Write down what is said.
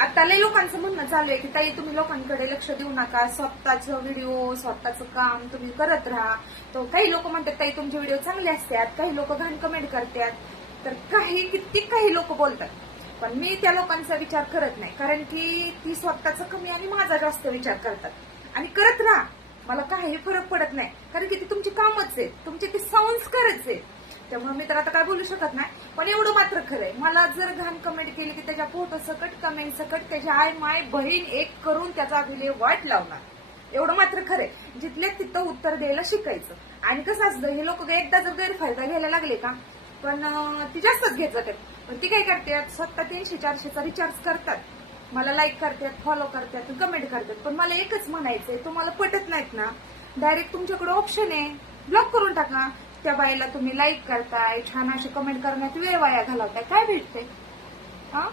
आता लय लोकांचं म्हणणं चालू आहे की ताई तुम्ही लोकांकडे लक्ष देऊ नका, स्वतःचं व्हिडिओ स्वतःचं काम तुम्ही करत राहा. तर काही लोक म्हणतात ताई तुमचे व्हिडिओ चांगले असतात, काही लोक घाण कमेंट करतात, तर काही लोक बोलतात. पण मी त्या लोकांचा विचार करत नाही, कारण की ती स्वतःचं कमी आणि माझा जास्त विचार करतात. आणि करत राहा, मला काही फरक पडत नाही, कारण की ते तुमचे कामच आहेत, तुमचे ते संस्कारच आहेत. त्यामुळे मी तर आता काय बोलू शकत नाही. पण एवढं मात्र खरंय, मला जर घाण कमेंट केली की त्याच्या फोटो सकट कमेंट सकट त्याची आय माय बहीण एक करून त्याचा विले वाट लावणार. एवढं मात्र खरंय. जिथल्या तिथं उत्तर द्यायला शिकायचं. आणि कसं असतं, हे लोक एकदा जर गैरफायदा घ्यायला लागले का, पण ती जास्तच घेत जातात. पण ती काय करतात, स्वतः 300-400चा रिचार्ज करतात, मला लाईक करतात, फॉलो करतात, कमेंट करतात. पण मला एकच म्हणायचंय, तुम्हाला पटत नाहीत ना, डायरेक्ट तुमच्याकडे ऑप्शन आहे, ब्लॉक करून टाका. त्या बाईला तुम्ही लाईक करताय, छान अशी कमेंट करण्यात वेळ वाया घालवताय, काय भेटते? हा